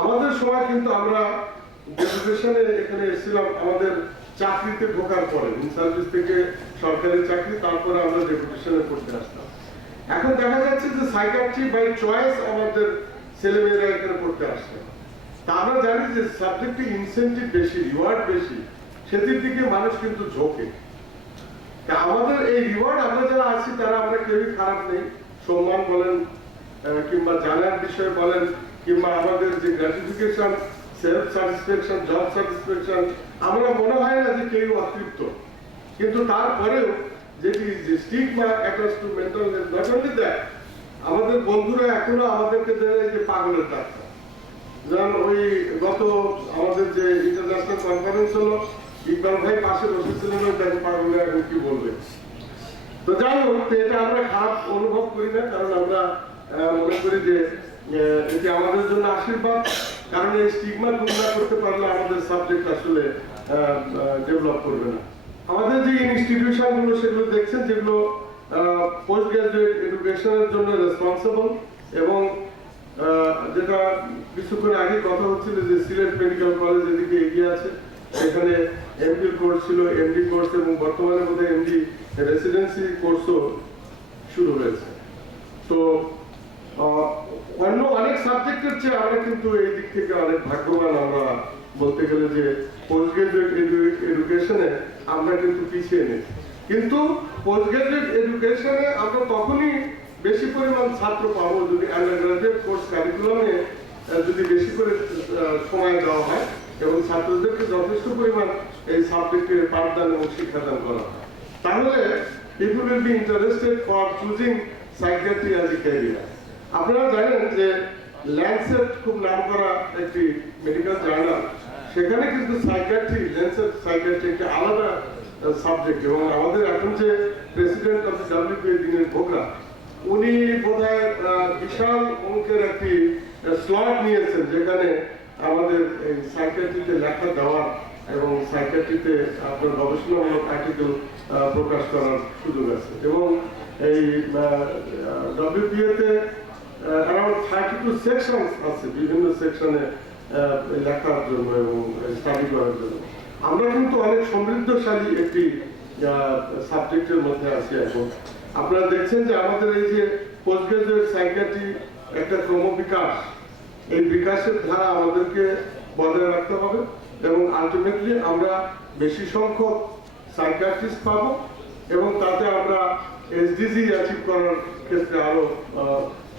আমাদের সময় কিন্তু আমরা ডেপুটেশনে এখানে এসেছিলাম আমাদের চাকরিতে ঢোকার পরে, ইন সার্ভিস থেকে সরকারি চাকরি, তারপরে আমরা ডেপুটেশনে পড়তে আসতাম। এখন দেখা যাচ্ছে যে সাইকিয়াট্রি বাই চয়েস আমাদের ছেলেমেয়েরা এখানে পড়তে আসছে। তা আমরা জানি যে সাবজেক্টে ইনসেন্টিভ বেশি, রিওয়ার্ড বেশি, সেদিক দিকে মানুষ কিন্তু ঝোঁকে। তা আমাদের এই রিওয়ার্ড, আমরা যারা আছি তারা আমরা কেউই খারাপ নেই, সম্মান বলেন কিংবা জানার বিষয় বলেন কিংবা আমাদের যে gratification, self satisfaction, job satisfaction, আমরা মনে হয় না যে কেউ অতৃপ্ত। কিন্তু তারপরেও যেটি যে stigma attach to mental health, not only that, আমাদের বন্ধুরা এখনো আমাদেরকে দেয় যে পাগলের ডাক্তার। যেমন ওই গত আমাদের যে ইন্টারন্যাশনাল কনফারেন্স হলো, ইকবাল ভাই পাশে বসেছিলেন, ওই দেখো পাগলে এখন কি বলবে। তো যাই হোক, এটা আমরা খারাপ অনুভব করি না, কারণ আমরা মনে করি যে এটি আমাদের জন্য আশীর্বাদ। কারণ এই স্টিগমা দূর না করতে পারলে আমাদের সাবজেক্ট আসলে ডেভেলপ করবে না। আমাদের যে ইনস্টিটিউশনগুলো সেগুলো দেখছেন, যেগুলো পোস্ট গ্রাজুয়েট এডুকেশনের জন্য রেসপন্সিবল, এবং যেটা কিছুক্ষণ আগে কথা হচ্ছিল যে সিলেট মেডিকেল কলেজ এদিকে এগিয়ে আছে, সেখানে এমডি কোর্স ছিল, এমডি কোর্স, এবং বর্তমানে বোধহয় এমডি রেসিডেন্সি কোর্সও শুরু হয়েছে। তো অন্য অনেক সাবজেক্টের চেয়ে আমরা কিন্তু এই দিক থেকে অনেক ভাগ্যবান। আমরা বলতে গেলে যে পোস্ট গ্রাজুয়েট এডুকেশনে আমরা কিন্তু পিছিয়ে নেই, কিন্তু পোস্ট গ্রাজুয়েট এডুকেশনে আমরা তখনই বেশি পরিমাণ ছাত্র পাবো যদি আন্ডারগ্রাজুয়েট কোর্স কারিকুলামে যদি বেশি করে সময় দেওয়া হয় এবং ছাত্রদেরকে যথেষ্ট পরিমাণ এই সাবজেক্টে পাঠদান এবং শিক্ষাদান করা হয়, তাহলে people will be interested for choosing psychiatry as a career. আপনারা জানেন যে ল্যান্সেট খুব নামকরা একটি মেডিকেল জার্নাল, সেখানে কিন্তু সাইকিয়াট্রি, ল্যান্সেট সাইকিয়াট্রি একটি আলাদা সাবজেক্ট। এবং আমাদের এখন যে প্রেসিডেন্ট অফ ডাব্লিউপিএ দিনের ভোগরা, উনি বোধহয় বিশাল অঙ্কের একটি স্লট নিয়েছেন, যেখানে আমাদের এই সাইকিয়াট্রিতে লেখা দেওয়ার এবং সাইকিয়াট্রিতে আপনার গবেষণামূলক আর্টিকেল প্রকাশ করার সুযোগ আছে। এবং এই ডব্লিউপিএতে অ্যারাউন্ড 32 সেকশন আছে, বিভিন্ন সেকশনে লেখার জন্য এবং স্টাডি করার জন্য। আমরা কিন্তু অনেক সমৃদ্ধশালী একটি সাবজেক্টের মধ্যে আছি এখন। আপনারা দেখছেন যে আমাদের এই যে পোস্ট গ্রাজুয়েট সাইকিয়াট্রি একটা ক্রমবিকাশ, এই বিকাশের ধারা আমাদেরকে বজায় রাখতে হবে এবং আলটিমেটলি আমরা বেশি সংখ্যক সাইকিয়াট্রিস্ট পাবো এবং তাতে আমরা এসডিজি অ্যাচিভ করার ক্ষেত্রে আরো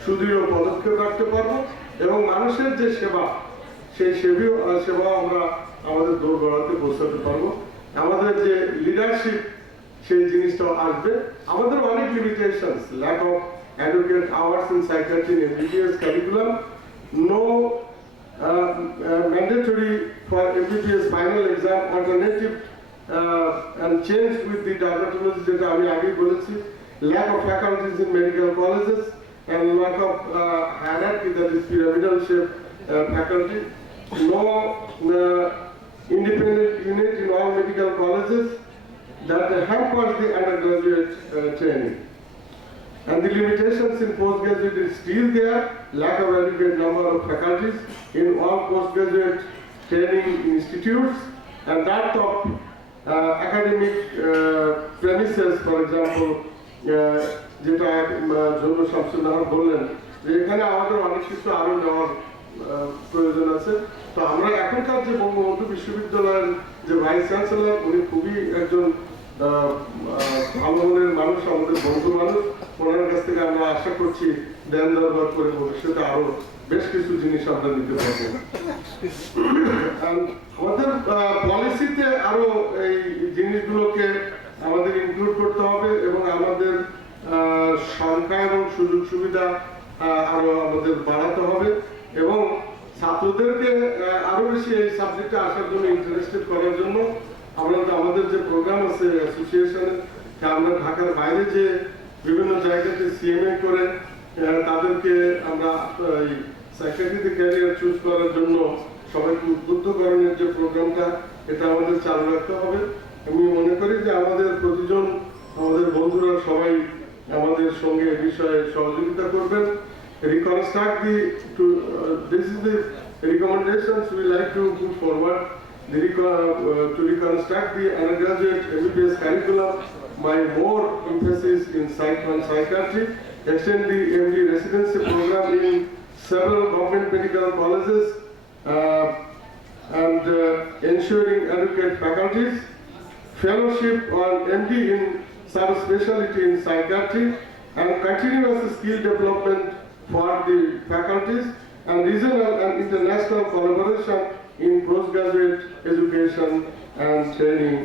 সুদৃঢ় পদক্ষেপ রাখতে পারবো এবং মানুষের যে সেবা, সেই সেবা আমরা আমাদের দোরগোড়াতে পৌঁছাতে পারবো। আমাদের যে লিডারশিপ, সেই জিনিসটাও আসবে। আমাদের অনেক limitations, lack of adequate hours in psychiatry in MBBS curriculum, no mandatory for MBBS final exam alternative and change with the dermatology যেটা আমি আগেই বলেছি, lack of faculties in medical colleges and lack of hierarchy, that is pyramidal shape faculty, no independent unit in all medical colleges that hampers the undergraduate training. And the limitations in postgraduate is still there, lack of adequate number of faculties in all postgraduate training institutes, and that of academic premises, for example, যেটা জন্য শামসুন্নাহার বললেন যে এখানে আমাদের অনেক কিছু আরো নেওয়ার প্রয়োজন আছে। তো আমরা এখনকার যে বঙ্গবন্ধু বিশ্ববিদ্যালয়ের যে ভাইস চ্যান্সেলর, উনি খুবই একজন ভালো মনের মানুষ, আমাদের বন্ধু মানুষ। ওনার কাছ থেকে আমরা আশা করছি ধ্যান দরবার করে ভবিষ্যতে আরো বেশ কিছু জিনিস আমরা নিতে পারবো। আমাদের পলিসিতে আরো এই জিনিসগুলোকে আমাদের ইনক্লুড করতে হবে এবং আমাদের সংখ্যা এবং সুযোগ সুবিধা আরো আমাদের বাড়াতে হবে এবং ছাত্রদেরকে আরো বেশি এই সাবজেক্টে আসার জন্য ইন্টারেস্টেড করার জন্য আমরা আমাদের যে প্রোগ্রাম আছে অ্যাসোসিয়েশনের, আমরা ঢাকার বাইরে যে বিভিন্ন জায়গাতে সিএমএ করে তাদেরকে আমরা এই সাইকিয়াট্রিতে ক্যারিয়ার চুজ করার জন্য সবাইকে উদ্বুদ্ধকরণের যে প্রোগ্রামটা, এটা আমাদের চালু রাখতে হবে। আমি মনে করি যে আমাদের প্রতিজন, আমাদের বন্ধুরা সবাই আমাদের সঙ্গে এই বিষয়ে সহযোগিতা করবেন। Reconstruct the, this is the recommendations we like to put forward to reconstruct the undergraduate MBBS curriculum by more emphasis in Psych 1 psychiatry, extend the MD residency program in several government medical colleges, and ensuring adequate faculties, fellowship on MD in subspecialty in psychiatry, and continuous skill development for the faculties, and regional and international collaboration in postgraduate education and training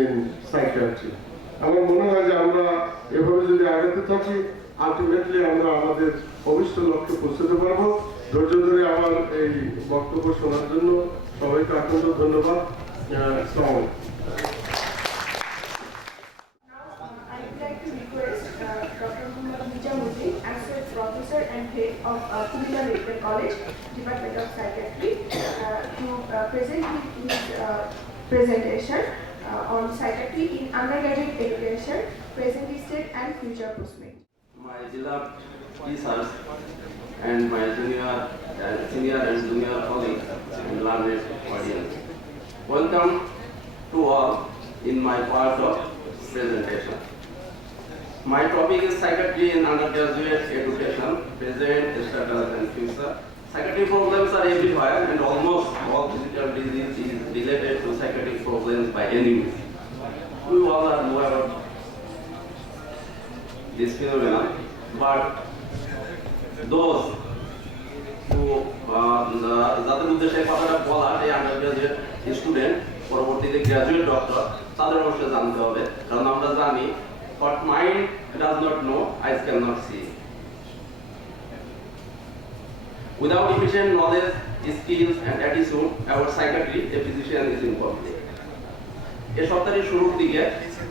in psychiatry. আমার মনে হয় যে আমরা এভাবে যদি আগাতে থাকি ultimately আমরা আমাদের অভিষ্ট লক্ষ্যে পৌঁছতে পারবো। ধৈর্য ধরে আমার এই বক্তব্য শোনার জন্য সবাইকে অত্যন্ত ধন্যবাদ। আসসালামু আলাইকুম। I would like to request Dr. Muhammad Nijamuddin, Associate Professor and Head of Kumila Medical College, Department of Psychiatry, to present his presentation on psychiatry in undergraduate education, present state and future prospect. My beloved teachers and my senior and junior colleagues and learned audience, welcome to all in my part of presentation. My topic is psychiatry in undergraduate education, present, status and future. Psychiatric problems are everywhere and almost all physical disease is related to psychiatric problems by any means. We all are aware of this phenomenon, but those who যাদের উদ্দেশ্যে কথাটা বলা এই undergraduate student পরবর্তীতে graduate doctor তাদের অবশ্যই জানতে হবে, কারণ আমরা জানি what mind does not know, eyes cannot see. Without efficient knowledge, skills and attitude, our psychiatry, a physician is incomplete. এই সপ্তাহের শুরুর দিকে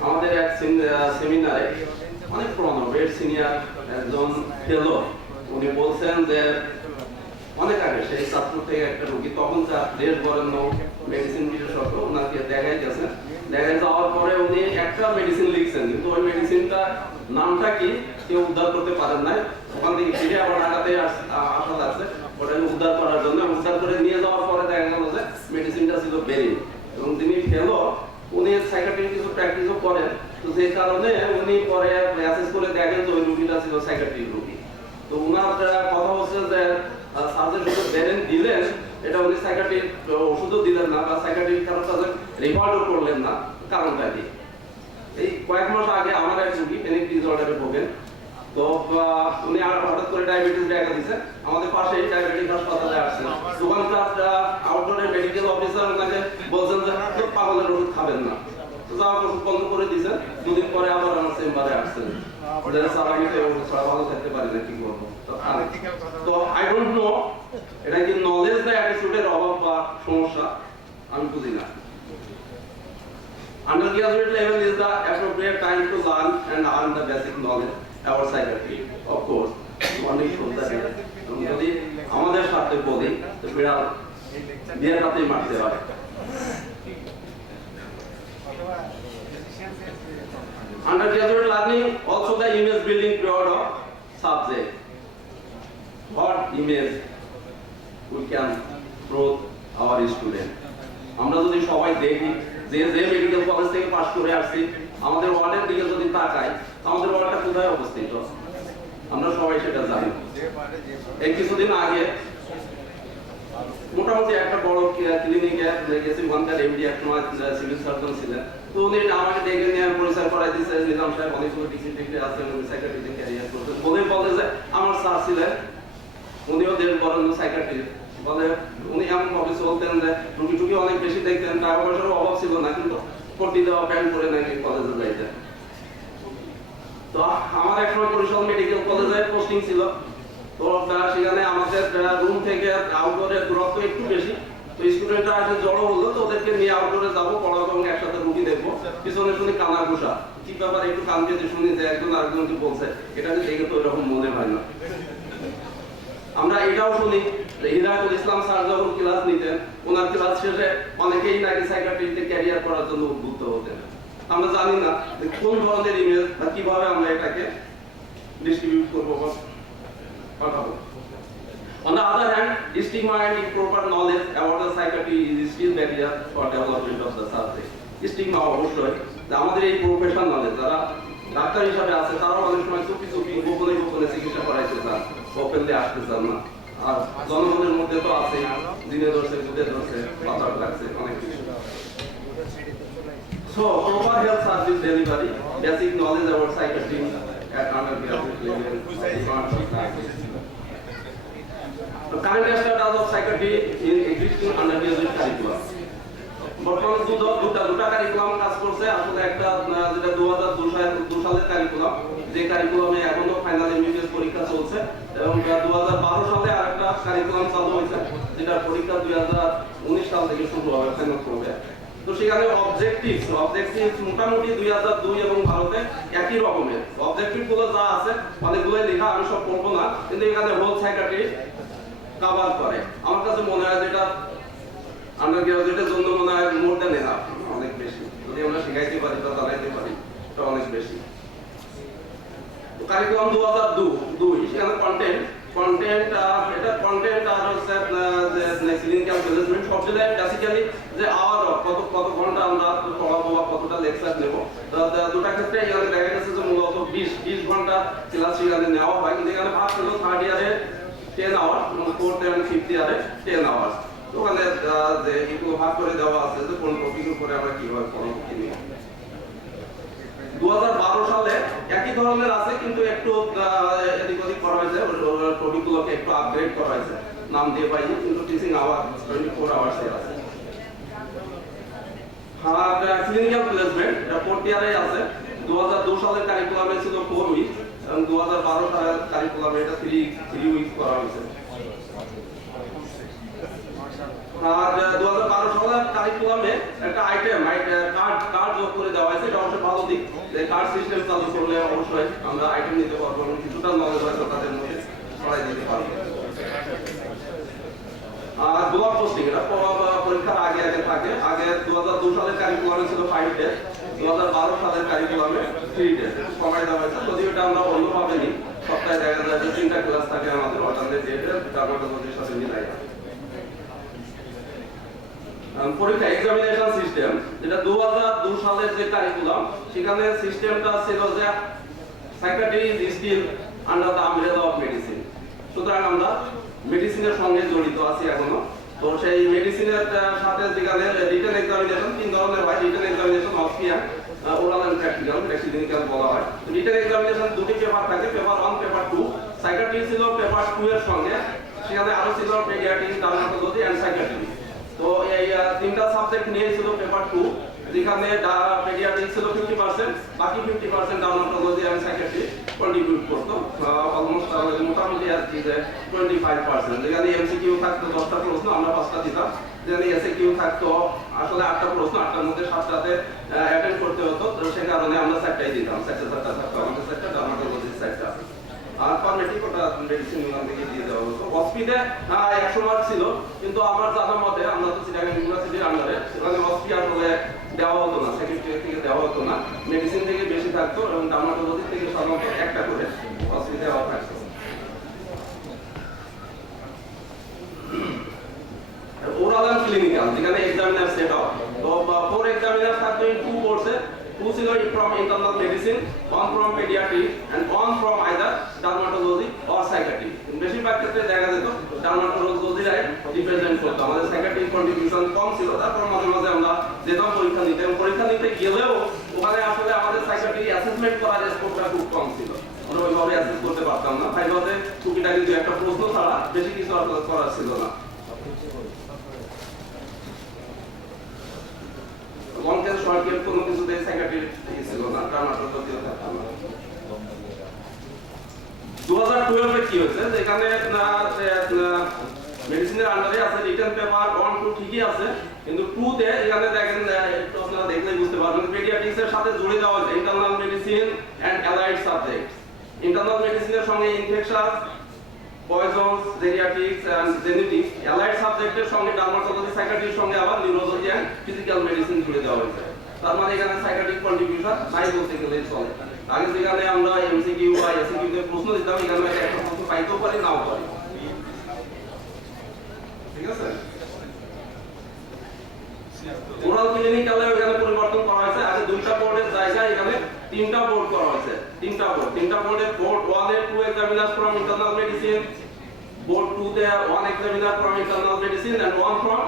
আমাদের এক সেমিনারে অনেক পুরনো বেড সিনিয়র একজন ফেলো উনি বলছেন যে অনেক আগে সেই ছাত্র থেকে একটা রোগী তখন তার দেশ বরেণ্য মেডিসিন বিশেষজ্ঞ ওনাকে দেখাই গেছেন, দেখা যাওয়ার পরে উনি একটা মেডিসিন লিখছেন কিন্তু ওই মেডিসিনটা নামটা কি কেউ উদ্ধার করতে পারেন নাই। ওখান থেকে ফিরে আবার ঢাকাতে আসা যাচ্ছে ওটাকে উদ্ধার করার জন্য, উদ্ধার করে নিয়ে যাওয়ার পরে দেখা গেল যে মেডিসিনটা ছিল বেরিয়ে, এবং তিনি ফেলো উনি সাইকিয়াট্রিক কিছু প্র্যাকটিসও করেন, তো সেই কারণে উনি পরে অ্যাসেস করে দেখেন যে ওই রোগীটা ছিল সাইকিয়াট্রিক রোগী। তো উনার কথা হচ্ছে যে সার্জন শুধু বেরেন দিলেন, এটা উনি সাইকিয়াট্রিক ওষুধও দিলেন না বা সাইকিয়াট্রিক কারণ তাদের রেফারও করলেন না, কারণটা কি? এই কয়েক মাস আগে আমার এক রোগী প্যানিক ডিসঅর্ডারে ভোগেন, তো উনি হঠাৎ করে ডায়াবেটিস দেখা দিয়েছে, আমাদের পাশে ডায়াবেটিস হাসপাতালে আসছেন, ওখানকার আউটডোরের মেডিকেল অফিসার ওনাকে বলছেন যে পাগলের ওষুধ খাবেন না, তো যাওয়া ওষুধ বন্ধ করে দিয়েছেন। দুদিন পরে আবার আমার চেম্বারে আসছেন, আমি তো ওষুধ ছাড়া ভালো থাকতে পারি না, কি করবো? তো আই ডোন্ট নো এটা কি নলেজ বা অ্যাটিটিউডের অভাব বা সমস্যা, আমি বুঝি না। Undergraduate level is the appropriate time to learn and earn the basic knowledge about psychiatry. Of course, অনেক শুনতে হয়, যদি আমাদের সাথে বলি তো বিড়াল বিয়ের হাতেই মারতে হয়। Undergraduate learning also the image building period of subject. What image we can throw our student? আমরা যদি সবাই দেখি যে যে মেডিকেল কলেজ থেকে পাস করে আসছি, আমাদের ওয়ার্ডের দিকে যদি তাকাই, আমাদের ওয়ার্ডটা কোথায় অবস্থিত আমরা সবাই সেটা জানি। এই কিছুদিন আগে মোটামুটি একটা বড় ক্লিনিকে গেছি, ওখানকার এমডি এক সময় সিভিল সার্জন ছিলেন, তো উনি আমাকে ডেকে নিয়ে পরিচয় করাই দিচ্ছে, নিজাম সাহেব অনেকগুলো ডিগ্রি আছে, উনি সাইকিয়াট্রিতে ক্যারিয়ার করতেন, বলে যে আমার স্যার ছিলেন উনিও দেশ বরেণ্য সাইকিয়াট্রিস্ট, বলে উনি এমন ভাবে চলতেন যে রুগী টুকি অনেক বেশি দেখতেন, টাকা পয়সার অভাব ছিল না, কিন্তু কোটি দেওয়া প্যান্ট করে নাকি কলেজে যাইতেন। তো আমার এক সময় বরিশাল মেডিকেল কলেজে পোস্টিং ছিল, তো সেখানে আমাদের রুম থেকে আউটডোরের দূরত্ব একটু বেশি, তো স্টুডেন্টরা এসে জড়ো হলো, তো ওদেরকে নিয়ে আউটডোরে যাবো, পড়াবো এবং একসাথে রুগী দেখবো। পিছনে শুনি কানা ঘুষা, কি ব্যাপার একটু কান পেতে শুনি যে একজন আরেকজনকে বলছে, এটা দেখে তো এরকম মনে হয় না। আমরা এটাও শুনি হিদায়াতুল ইসলাম স্যার যখন ক্লাস নিতেন, ওনার ক্লাস শেষে অনেকেই নাকি সাইকিয়াট্রিতে ক্যারিয়ার করার জন্য উদ্বুদ্ধ হতেন। আমরা জানি না যে কোন ধরনের ইমেজ বা কিভাবে আমরা এটাকে ডিস্ট্রিবিউট করবো বা পাঠাবো। On the other hand, stigma and improper knowledge about the psychiatry is still barrier for development of the subject. Stigma অবশ্যই যে আমাদের এই প্রফেশনালে যারা ডাক্তার হিসাবে আছে তারাও অনেক সময় চুপি চুপি গোপনে গোপনে চিকিৎসা করাইতে চান, ওপেনলি আসতে চান না। আর জনগণের মধ্যে তো আছে দিনে ধরছে দুধে ধরছে বাতাস লাগছে অনেক কিছু। So proper health service delivery, basic knowledge about psychiatry at undergraduate level is not practiced. The current status of psychiatry in existing undergraduate curriculum. বর্তমানে দুটা কারিকুলাম কাজ করছে। আসলে একটা যেটা 2002 সালের কারিকুলাম, যে কারিকুলামে এখনো ফাইনাল এমবিবিএস পরীক্ষা চলছে, এবং 2012 সালে আরেকটা কারিকুলাম চালু হয়েছে যেটা পরীক্ষা 2019 সাল থেকে শুরু হবে, ফাইনাল করবে। তো সেখানে অবজেক্টিভস মোটামুটি 2002 এবং ভারতে একই রকমের অবজেক্টিভ গুলো যা আছে অনেকগুলো লেখা, আমি সব পড়বো না, কিন্তু এখানে হোল সাইকিয়াট্রি কভার করে। আমার কাছে মনে হয় যেটা আন্ডারগ্রাজুয়েটের জন্য মনে হয় মোর দ্যান এনাফ, অনেক বেশি। যদি আমরা শিখাইতে পারি বা চালাইতে পারি এটা অনেক বেশি। কারিকুলাম 2002 সেখানে কন্টেন্ট আর হচ্ছে যে ক্লিনিক্যাল প্লেসমেন্ট সব মিলে বেসিক্যালি যে আওয়ার কত ঘন্টা আমরা পড়াবো বা কতটা লেকচার নেব, দুটা ক্ষেত্রে এখানে দেখা গেছে যে মূলত 20 ঘন্টা ক্লাস সেখানে নেওয়া হয়, কিন্তু এখানে ভাগ ছিল থার্ড ইয়ারে 10 আওয়ার এবং ফোর্থ এবং ফিফথ ইয়ারে 10 আওয়ার। ওখানে যে এগুলো ভাগ করে দেওয়া আছে যে কোন টপিকের উপরে আমরা কিভাবে পড়াবো কি নিয়ে। 2012 সালে একই ধরনের আছে, কিন্তু একটু এদিক ওদিক করা হয়েছে, টপিকগুলোকে একটু আপগ্রেড করা হয়েছে, নাম দিয়ে পাইনি, কিন্তু টিচিং আওয়ার 24 আওয়ার্স এর আছে। আর ক্লিনিক্যাল প্লেসমেন্ট এটা ফোর্থ ইয়ারে আছে। 2002 সালের কারিকুলামে ছিল 4 উইক এবং 2012 সালের কারিকুলামে এটা 3 উইক করা হয়েছে। আর 2012 সালের কারিকুলামে একটা কার্ড যোগ করে দেওয়া হয়েছে, এটা অবশ্যই ভালো দিক যে কার্ড সিস্টেম চালু করলে অবশ্যই আমরা আইটেম নিতে পারবো এবং কিছুটা নলেজ হয়তো তাদের মধ্যে ছড়াই দিতে পারবো। আর ব্লক পোস্টিং এটা পরীক্ষার আগে থাকে। আগে 2002 সালের কারিকুলামে ছিল 5 ডে, 2012 সালের কারিকুলামে 3 ডে কমাই দেওয়া হয়েছে। যদিও এটা আমরা অন্যভাবে নিই, সপ্তাহে দেখা যায় যে 3টা ক্লাস থাকে আমাদের অল্টারনেট ডেটে, ডার্মাটোলজির সাথে মিলাই। পরীক্ষা এক্সামিনেশন সিস্টেম যেটা 2002 সালের যে কারিকুলাম, সেখানে সিস্টেমটা ছিল যে psychiatry is still under the umbrella of medicine. সুতরাং আমরা মেডিসিনের সঙ্গে জড়িত আছি এখনো। তো সেই মেডিসিনের সাথে যেখানে রিটেন এক্সামিনেশন 3 ধরনের হয়, রিটেন এক্সামিনেশন অফিয়া, ওরাল এন্ড প্র্যাকটিক্যাল, ক্লিনিক্যাল বলা হয়। রিটেন এক্সামিনেশন দুটি পেপার থাকে, পেপার 1 পেপার 2। সাইকিয়াট্রি ছিল পেপার 2 এর সঙ্গে, সেখানে আরো ছিল পেডিয়াট্রিক, ডার্মাটোলজি এন্ড সাইকিয়াট্রি। তো এই 3টা সাবজেক্ট নিয়ে ছিল পেপার 2, যেখানে পেডিয়াট্রিক ছিল 50%, বাকি 50% ডার্মাটোলজি এন্ড সাইকিয়াট্রি কন্ট্রিবিউট করতো। অলমোস্ট মোটামুটি আর কি যে 25%। যেখানে এমসিকিউ থাকতো 10টা প্রশ্ন, আমরা 5টা দিতাম। যেখানে এসএকিউ থাকতো আসলে 8টা প্রশ্ন, 8টার মধ্যে 7টাতে অ্যাটেন্ড করতে হতো, তো সে কারণে আমরা 4টাই দিতাম। 4টা থাকতো আমাদের 4টা, ডার্মাটোলজির 4টা। আর কর্নেটিক ওটা মেডিসিন বিভাগ থেকে দিয়ে দেওয়া হতো। হসপিটালে 100 মার্ক ছিল, কিন্তু আমার জানা মতে আমরা তো চিটাগাং ইউনিভার্সিটির আন্ডারে, সেখানে হসপিটাল আসলে দেওয়া হতো না, সেক্রেটারি থেকে দেওয়া হতো না, মেডিসিন থেকে বেশি থাকতো এবং ডার্মাটোলজি থেকে সাধারণত একটা করে হসপিটালে দেওয়া থাকতো। ওরাল এন্ড ক্লিনিক্যাল যেখানে এক্সামিনার সেট আপ, তো 4 এক্সামিনার থাকতো ইন 2 কোর্সে। 2 ছিল from internal medicine, 1 from pediatrics and 1 from either dermatology or psychiatry. বেশিরভাগ ক্ষেত্রে দেখা যেত ডার্মাটোলজিরাই রিপ্রেজেন্ট করতো। আমাদের সাইকিয়াট্রিক কন্ট্রিবিউশন কম ছিল, তারপর মাঝে মাঝে আমরা যেতাম পরীক্ষা নিতে, এবং পরীক্ষা নিতে গেলেও ওখানে আসলে আমাদের সাইকিয়াট্রিক অ্যাসেসমেন্ট করার স্কোপটা খুব কম ছিল। আমরা ওইভাবে অ্যাসেস করতে পারতাম না। ফাইনালে টুকিটাকি 2-1টা প্রশ্ন ছাড়া বেশি কিছু আসলে করার ছিল না। লংকের শর্টকেট কোনো কিছুতে সাইকিয়াট্রিক ছিল না, ডার্মাটোলজিও থাকতো না। 2012 এ কি হয়েছে, যেখানে মেডিসিনের আন্ডারে আছে রিটেন পেপার 1, 2 ঠিকই আছে, কিন্তু 2 তে এখানে দেখেন একটু আপনারা দেখলেই বুঝতে পারবেন পেডিয়াট্রিক্স এর সাথে জুড়ে দেওয়া হয়েছে internal medicine and allied subjects. Internal মেডিসিনের সঙ্গে infection, poisons, geriatrics and genetics, allied সাবজেক্টের সঙ্গে ডার্মাটোলজি, সাইকিয়াট্রির সঙ্গে আবার নিউরোলজি এন্ড ফিজিক্যাল মেডিসিন জুড়ে দেওয়া হয়েছে। তার মানে এখানে সাইকিয়াট্রিক কন্ট্রিবিউশন নাই বলতে গেলেই চলে। আগে যেখানে আমরা এমসিকিউ বা এসিকিউ তে প্রশ্ন দিতাম, এখানে একটা প্রশ্ন পাইতেও পারি নাও পারি। ঠিক আছে? ওরাল ক্লিনিক্যালে এখানে পরিবর্তন করা হয়েছে। আগে দুইটা বোর্ডের জায়গায় এখানে তিনটা বোর্ড করা হয়েছে। তিনটা বোর্ডে board 1 A 2 examiners from internal medicine, board 2 তে 1 examiner from internal medicine and 1 from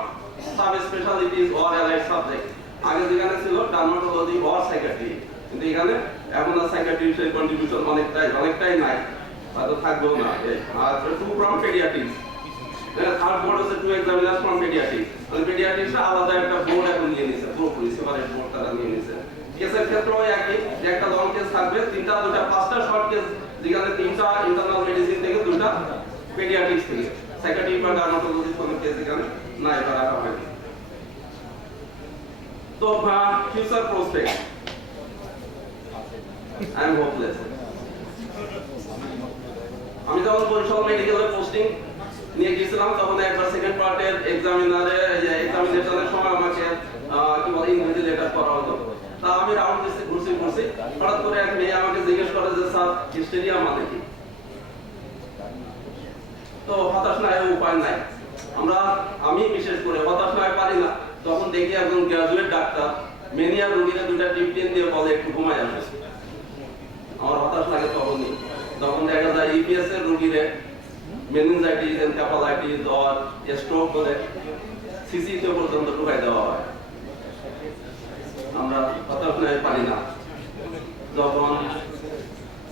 subspecialties or allied subject. আগে যেখানে ছিল ডার্মাটোলজি or সাইকিয়াট্রি, কিন্তু এখানে এখন আর সাইকিয়াট্রির সেই কন্ট্রিবিউশন অনেকটাই নাই, হয়তো থাকবেও না। আর 2 from pediatrics, থার্ড বোর্ড হচ্ছে 2 examiners from pediatrics, মানে পেডিয়াট্রিক্সটা আলাদা একটা বোর্ড এখন নিয়ে নিছে, পুরোপুরি সেপারেট বোর্ড তারা নিয়ে নিছে। কেসের ক্ষেত্রেও একই, যে একটা লং কেস থাকবে, তিনটা দুটা পাঁচটা শর্ট কেস, যেখানে তিনটা ইন্টারনাল মেডিসিন থেকে দুটা পেডিয়াট্রিক্স থেকে, সাইকিয়াট্রি বা ডার্মাটোলজি কোনো কেস এখানে নাই বা রাখা হয়নি। তো future prospect, I am hopeless. আমি যখন বরিশাল মেডিকেলে পোস্টিং নিয়ে গেছিলাম, তখন একবার সেকেন্ড পার্টের এক্সামিনেশনের সময় আমাকে কি বলে ইংরেজি লেটার করা হতো। তা আমি রাউন্ড দিচ্ছি, ঘুরছি, হঠাৎ করে এক মেয়ে আমাকে জিজ্ঞেস করে যে স্যার হিস্টেরিয়া মানে কি? তো হতাশ না হয়ে উপায় নাই, আমি বিশেষ করে হতাশ না হয়ে পারি না। তখন দেখি একজন গ্রাজুয়েট ডাক্তার মেনিয়া রোগীরা দুইটা টিপটিন দিয়ে বলে একটু ঘুমায় আসে। আমার হতাশ লাগে তখনই। তখন দেখা যায় ইপিএস এর রোগীরে মেনিনজাইটিস, এনকেফালাইটিস আর স্ট্রোক বলে সিসিতে পর্যন্ত ঢুকাই দেওয়া হয়। আমরা হতাশ না হয়ে পারি না। যখন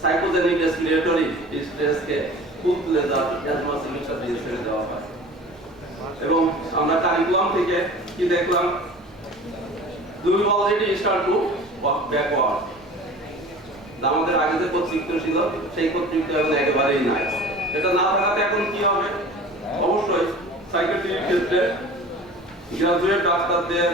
সাইকোজেনিক রেসপিরেটরি স্ট্রেসকে খুব লেজার অ্যাজমা চিকিৎসা দিয়ে ছেড়ে দেওয়া হয়। এবং আমরা কারিকুলাম থেকে কি দেখলাম, we already start to walk backward. আমাদের আগে যে কর্তৃত্ব ছিল সেই কর্তৃত্ব এখন একেবারেই নাই। এটা না থাকাতে এখন কি হবে? অবশ্যই সাইকিয়াট্রির ক্ষেত্রে গ্রাজুয়েট ডাক্তারদের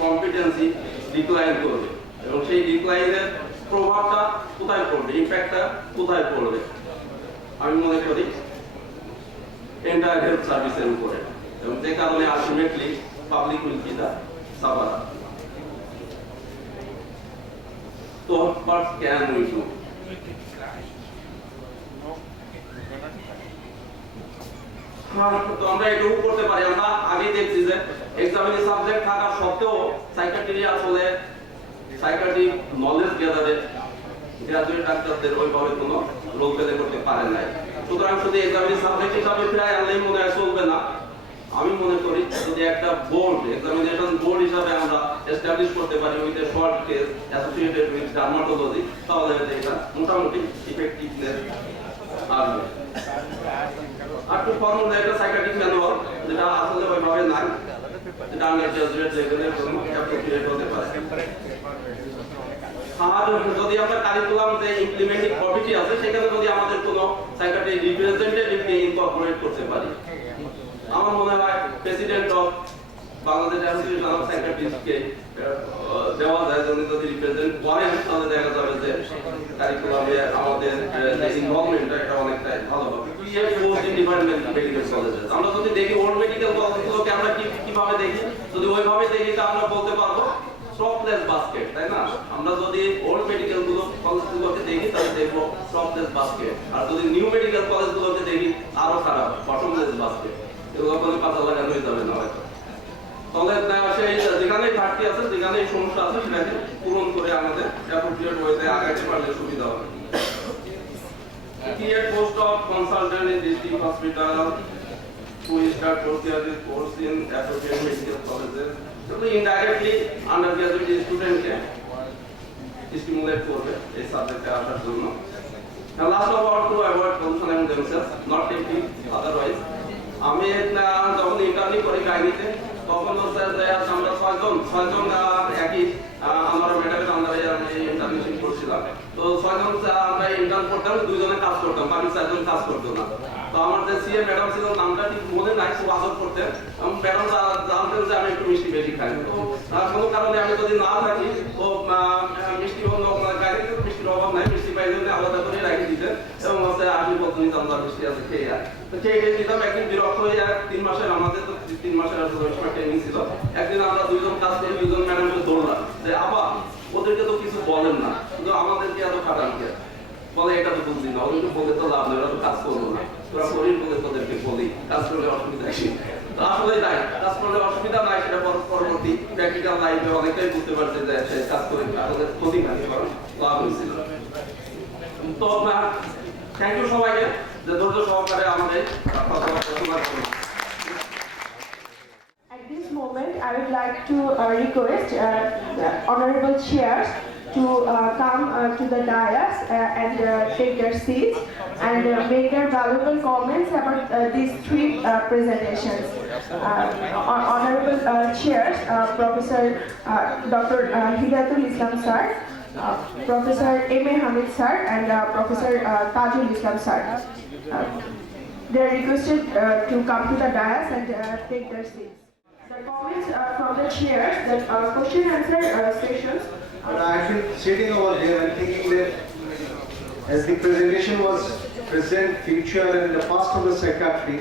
কম্পিটেন্সি ডিক্লাইন করবে, এবং সেই ডিক্লাইনের প্রভাবটা কোথায় পড়বে, ইম্প্যাক্টটা কোথায় পড়বে? আমি মনে করি এন্টায়ার হেলথ সার্ভিসের উপরে, এবং যে কারণে ultimately public will be the sufferer. তো what can we do? তো আমরা এটুকু করতে পারি। আমরা আগে দেখছি যে এক্সামিনিং সাবজেক্ট থাকা সত্ত্বেও সাইকিয়াট্রি আসলে সাইকিয়াট্রিক নলেজ গেদারে গ্রাজুয়েট ডাক্তারদের ওইভাবে কোনো রোল প্লে করতে পারে নাই। সুতরাং শুধু এক্সামিনিং সাবজেক্ট হিসাবে প্রায় আনলেই মনে হয় চলবে না। আমি মনে করি যদি একটা বোর্ড, এক্সামিনেশন বোর্ড হিসাবে আমরা এস্টাবলিশ করতে পারি with a short case associated with dermatology, তাহলে এটা মোটামুটি ইফেক্টিভনেস আসবে। আর টু ফর্মুলা একটা সাইকিয়াট্রিক ম্যানুয়াল, যেটা আসলে ওইভাবে নাই, যেটা আন্ডার গ্রাজুয়েট লেভেলের জন্য অ্যাপ্রোপ্রিয়েট হতে পারে। আর যদি আমরা কারিকুলাম যে ইমপ্লিমেন্টিং কমিটি আছে, সেখানে যদি আমাদের কোনো সাইকিয়াট্রিক রিপ্রেজেন্টেটিভকে ইনকর্পোরেট করতে পারি, আমার মনে হয় president of Bangladesh association of সাইকিয়াট্রিস্টকে দেওয়া যায়। যদি রিপ্রেজেন্ট করেন, তাহলে দেখা যাবে যে কারিকুলামে আমাদের যে ইনভলভমেন্টটা এটা অনেকটাই ভালো হবে। আমরা যদি দেখি ওল্ড মেডিকেল কলেজগুলোকে আমরা কিভাবে দেখি, যদি ওইভাবে দেখি তা আমরা বলতে পারবো স্টপলেস বাস্কেট, তাই না? আমরা যদি ওল্ড মেডিকেল কলেজগুলোকে দেখি তাহলে দেখবো স্টপলেস বাস্কেট, আর যদি নিউ মেডিকেল কলেজগুলোকে দেখি আরো খারাপ, বটমলেস বাস্কেট। এগুলো কোনো পাতা লাগানো যাবে না হয়তো। তাহলে সেই যেখানে ঘাটতি আছে, যেখানে সমস্যা আছে, সেটাকে পূরণ করে আমাদের অ্যাপ্রোপ্রিয়েট ওয়েতে আগাইতে পারলে সুবিধা হবে। Create post of consultant in district hospital who start postgraduate course in appropriate medical colleges. So indirectly undergraduate student K stimulate করবে এই সাবজেক্টে আসার জন্য। Now last of all, to avoid pollution and themselves, not taking otherwise. আমি যখন internee করি গাইনিতে, তখন হচ্ছে যে আমরা ছয়জন একই আমার ম্যাডামের আন্ডারে আমি ইন্টার্নশিপ করছিলাম। তো ছয়জন আমরা ইন্টার্ন করতাম, দুইজনে কাজ করতাম, বাকি চারজন কাজ করতো না। তো আমার যে সিএ ম্যাডাম ছিল, নামটা ঠিক মনে নাই, খুব আদর করতেন। ম্যাডাম জানতেন যে আমি একটু মিষ্টি বেশি খাই। তো কোনো কারণে আমি যদি না থাকি, তো মিষ্টি গাড়িতে মিষ্টির অভাব নাই, মিষ্টি পাইলে আলাদা করে রাখি দিতেন, এবং হচ্ছে আসি বলতে নিতাম না মিষ্টি আছে খেয়ে যায়। তো খেয়ে দিতাম। একদিন বিরক্ত হয়ে 3 মাসের, আমাদের তো 3 মাসের আসলে ট্রেনিং ছিল। একদিন আমরা দুইজন কাজ করি, দুইজন ম্যাডামকে দৌড়লাম যে আবার ওদেরকে তো কিছু বলেন না, শুধু আমাদেরকে এত খাটান কে? বলে এটা তো বুঝলি না, ওদেরকে বলে তো লাভ নেই, ওরা তো কাজ করবো না, তোরা করিস বলে তোদেরকে বলি, কাজ করলে অসুবিধা কি? আসলে তাই কাজ করলে অসুবিধা নাই, সেটা পরবর্তী প্র্যাকটিক্যাল লাইফে অনেকটাই বুঝতে পারছে যে সে কাজ করে আসলে ক্ষতি নাই, বরং লাভ হয়েছিল। তো থ্যাংক ইউ সবাইকে যে ধৈর্য সহকারে আমাদের At this moment, I would like to request the honorable chairs to come to the dais and take their seats and make their valuable comments about these three presentations. Honorable chairs, Professor Dr. Hidayatul Islam sir, Professor M.A. Hamid sir, and Professor Tajul Islam sir. They are requested to come to the dais and take their seats. The comments from the chairs that question answer sessions. I've been sitting over here and thinking that as the presentation was present, future and the past of the psychiatry,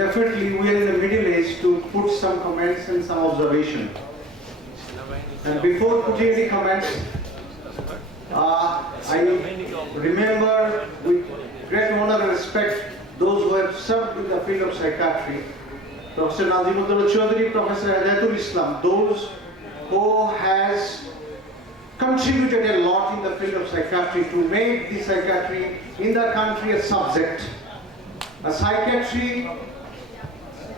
definitely we are in the middle age to put some comments and some observation. And before putting the comments, I remember with great honor and respect those who have served in the field of psychiatry, Professor Nazimullah Chaudhary, Professor Hidayatul Islam, those who has contributed a lot in the field of psychiatry to make the psychiatry in the country a subject, a psychiatry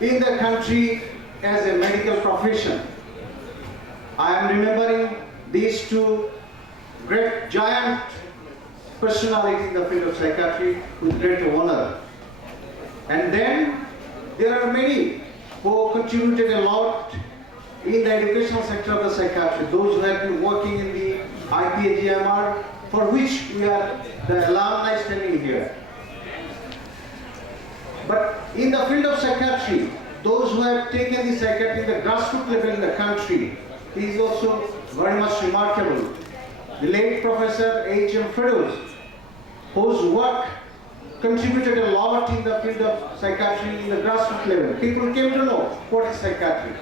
in the country as a medical profession. I am remembering these two great giant personalities in the field of psychiatry with great honor. And then there are many who contributed a lot in the educational sector of the psychiatry, those who have been working in the IPAGMR, for which we are the alumni standing here. But in the field of psychiatry, those who have taken the psychiatry at the grassroots level in the country is also very much remarkable. The late Professor H.M. Feroz, whose work contributed a lot in the field of psychiatry in the grassroots level. People came to know what is psychiatry.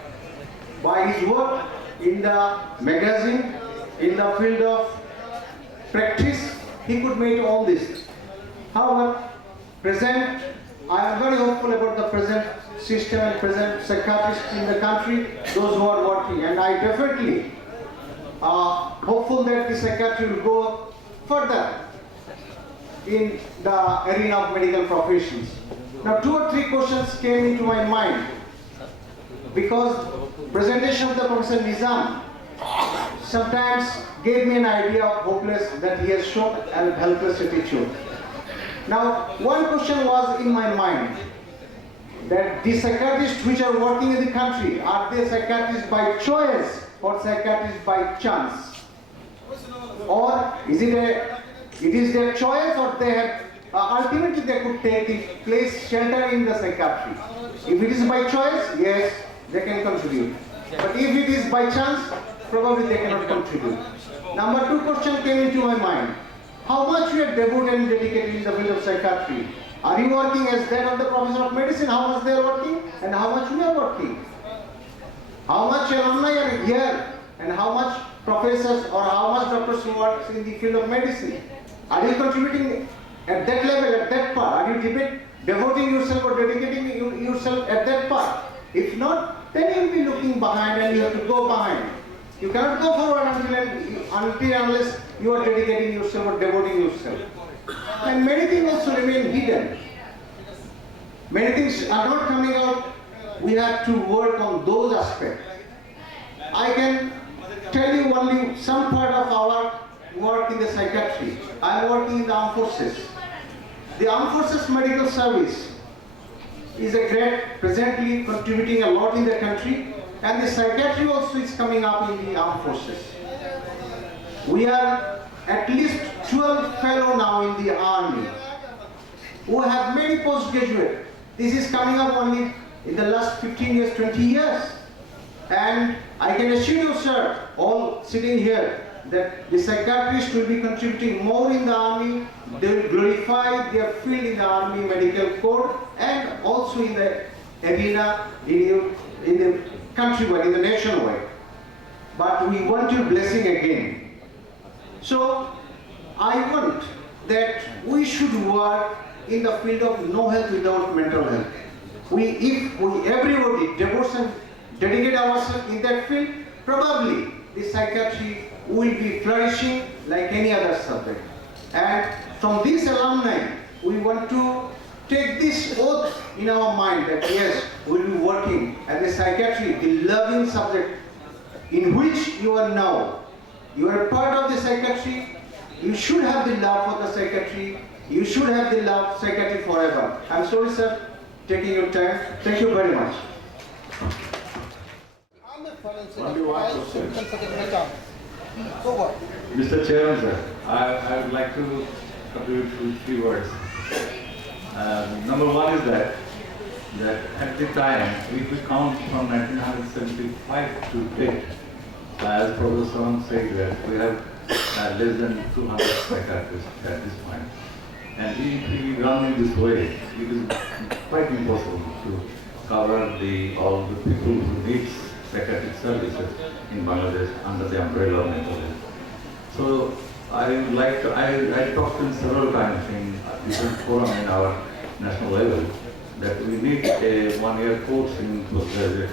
By his work in the magazine, in the field of practice, he could make all this. However, I am very hopeful about the present system and present psychiatrists in the country, those who are working, and I definitely hopeful that the psychiatry will go further in the arena of medical professions. Now, 2 or 3 questions came into my mind because presentation of the Professor Nizam sometimes gave me an idea of hopeless that he has shown and helpless attitude. Now, one question was in my mind that the psychiatrists which are working in the country, are they psychiatrists by choice or psychiatrists by chance? Or it is their choice, or they have ultimately they could take the place shelter in the psychiatry. If it is by choice, yes, they can contribute. But if it is by chance, probably they cannot contribute. Number 2 question came into my mind. How much we are devoted and dedicated in the field of psychiatry? Are you working as that of the professor of medicine? How much they are working and how much we are working? How much alumni are here and how much professors or how much doctors who work in the field of medicine? Are you contributing at that level, at that part? Are you devoting yourself or dedicating yourself at that part? If not, then you will be looking behind and you have to go behind. You cannot go forward unless you are dedicating yourself or devoting yourself. And many things also remain hidden. Many things are not coming out. We have to work on those aspects. I can tell you only some part of our work in the psychiatry. I am working in the armed forces. The armed forces medical service is a great, presently contributing a lot in the country, and the psychiatry also is coming up in the armed forces. We are at least 12 fellow now in the army who have many postgraduate. This is coming up only in the last 15 years, 20 years. And I can assure you, sir, all sitting here, that the psychiatrists will be contributing more in the army. They will glorify their field in the army medical corps and also in the arena in the countrywide, in the nationwide. But we want your blessing again. So I want that we should work in the field of no health without mental health. if we everybody devotes and dedicate ourselves in that field, probably the psychiatry will be flourishing like any other subject. And from this alumni, we want to take this oath in our mind that yes, we'll be working as a psychiatry, the loving subject in which you are now. You are a part of the psychiatry. You should have the love for the psychiatry. You should have the love psychiatry forever. I'm sorry, sir, taking your time. Thank you very much. Only one question. Over. Mr. Chairman, sir, I would like to contribute with 3 words. Number one is that at the time, if we count from 1975 to date, as Professor Sawan said, that we have less than 200 psychiatrists at this point. And if we run in this way, it is quite impossible to cover all the people who need psychiatric services in Bangladesh under the umbrella of mental health. So I would like to, I talked in several times in different forums in our national level that we need a 1-year course in postgraduate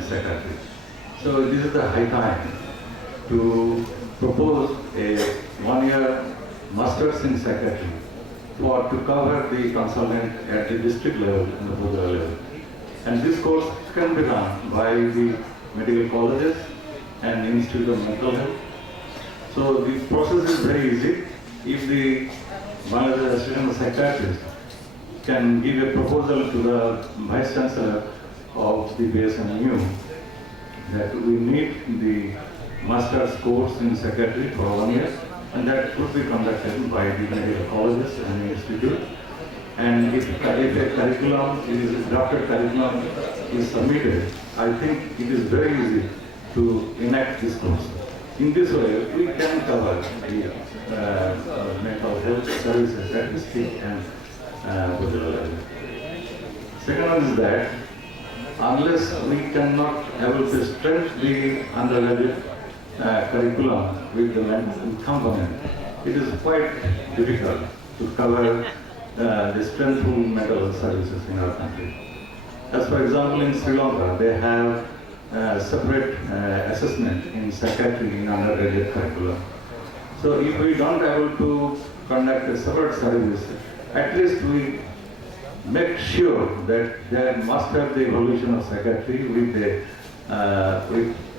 psychiatry. So this is the high time to propose a 1-year master's in psychiatry to cover the consultant at the district level and the further level. And this course can be run by the medical colleges and Institute of Mental Health. So the process is very easy. If the Bangladesh Association of Psychiatrists can give a proposal to the Vice Chancellor of the BSMU that we need the master's course in psychiatry for 1 year, and that could be conducted by the medical colleges and institute. And if a curriculum is drafted curriculum is submitted, I think it is very easy to enact this course. In this way, we can cover the mental health services at the state and federal level. Second one is that unless we cannot able to strengthen the undergraduate curriculum with the mental component, it is quite difficult to cover the strengthful mental health services in our country. As for example, in Sri Lanka, they have separate assessment in psychiatry in undergraduate curriculum. So if we don't able to conduct a separate service, at least we make sure that there must have the evolution of psychiatry with